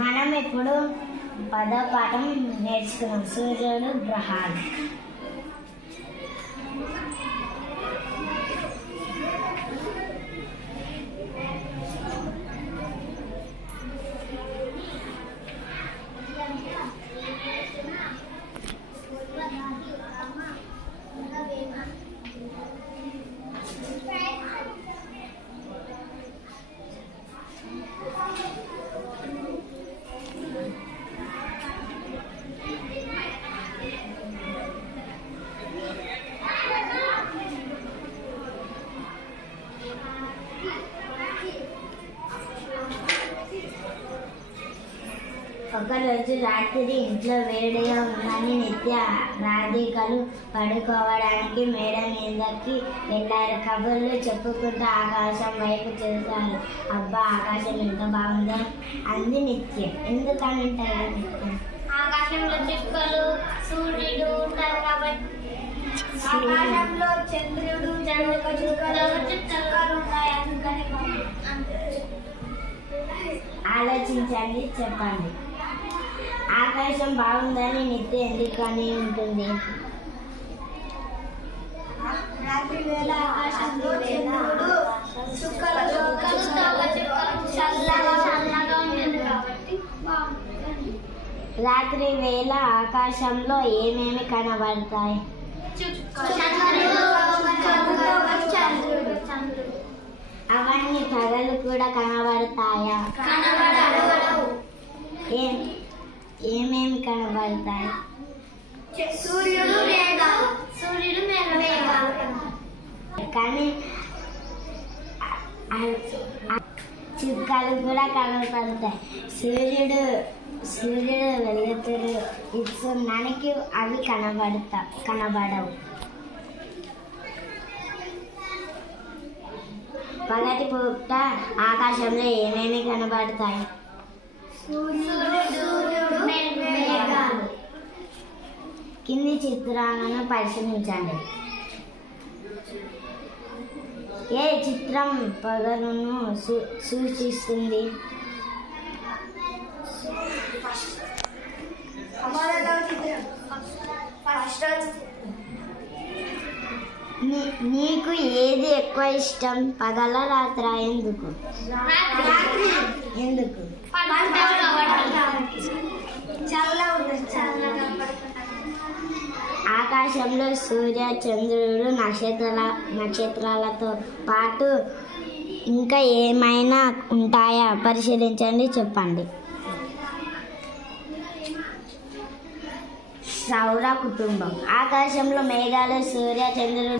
మనం ఇప్పుడు పదో పాఠం నేర్చుకున్నాం. సూర్యుడు, గ్రహాలు. ఒకరోజు రాత్రి ఇంట్లో వేడిగా ఉందని నిత్య రాధికలు పడుకోవడానికి మేడ మీదకి వెళ్ళారు. కబుర్లు చెప్పుకుంటూ ఆకాశం వైపు చూశారు. అబ్బా, ఆకాశం ఎంత బాగుందో అంది నిత్య. ఎందుకంటారు నిత్య? ఆకాశంలో చుక్కలు, సూర్యుడు ఉంటారు కాబట్టి. ఆకాశంలో చంద్రుడు, చుక్కలు ఉంటాయి అందుకని. ఆలోచించండి, చెప్పండి. ఆకాశం బాగుందని నిత్య ఎందుకని ఉంటుంది? రాత్రి వేళ ఆకాశంలో చంద్రుడు, చుక్కలు చల్లగా ఉంటుంది కాబట్టి. రాత్రి వేళ ఆకాశంలో ఏమేమి కనబడతాయి? అవన్నీ పగలు కూడా కనబడతాయా? ఏమేమి కనబడతాయి? సూర్యుడు మేఘాలు. కానీ చుక్కలు కూడా కనబడతాయి. సూర్యుడు వెలుగుతురు ఇస్తున్నానికి అవి కనబడవు. పగటి పూట ఆకాశంలో ఏమేమి కనబడతాయి? కింది చిత్రాలను పరిశీలించండి. ఏ చిత్రం పగలును సూచిస్తుంది? నీకు ఏది ఎక్కువ ఇష్టం, పగల రాత్ర? ఎందుకు? ఆకాశంలో సూర్య, చంద్రుడు, నక్షత్రాలతో పాటు ఇంకా ఏమైనా ఉంటాయా? పరిశీలించండి, చెప్పండి. సౌర కుటుంబం. ఆకాశంలో మేఘాలు, సూర్య, చంద్రుడు.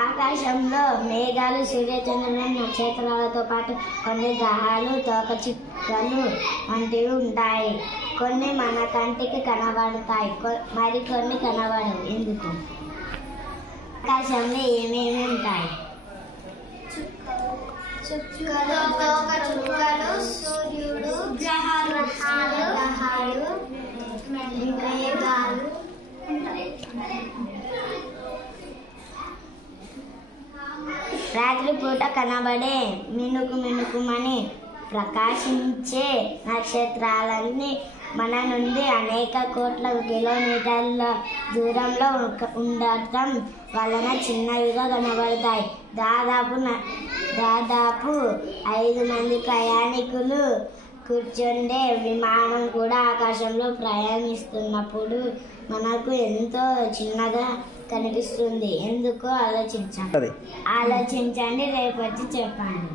ఆకాశంలో మేఘాలు, సూర్యచంద్రులు, నక్షత్రాలతో పాటు కొన్ని గ్రహాలు, తోకచుక్కలు వంటివి ఉంటాయి. కొన్ని మన కంటికి కనబడతాయి, మరికొన్ని కనబడవు. ఎందుకు? ఆకాశంలో ఏమేమి ఉంటాయి? చుక్కలు, సూర్యుడు, గ్రహాలు, మేఘాలు. రాత్రిపూట కనబడే మినుకుమని ప్రకాశించే నక్షత్రాలన్నీ మన నుండి అనేక కోట్ల కిలోమీటర్ల దూరంలో ఉండటం వలన చిన్నవిగా కనబడతాయి. దాదాపు 5 మంది ప్రయాణికులు కూర్చుండే విమానం కూడా ఆకాశంలో ప్రయాణిస్తున్నప్పుడు మనకు ఎంతో చిన్నగా కనిపిస్తుంది. ఎందుకు? ఆలోచించండి. రేపు వచ్చి చెప్పండి.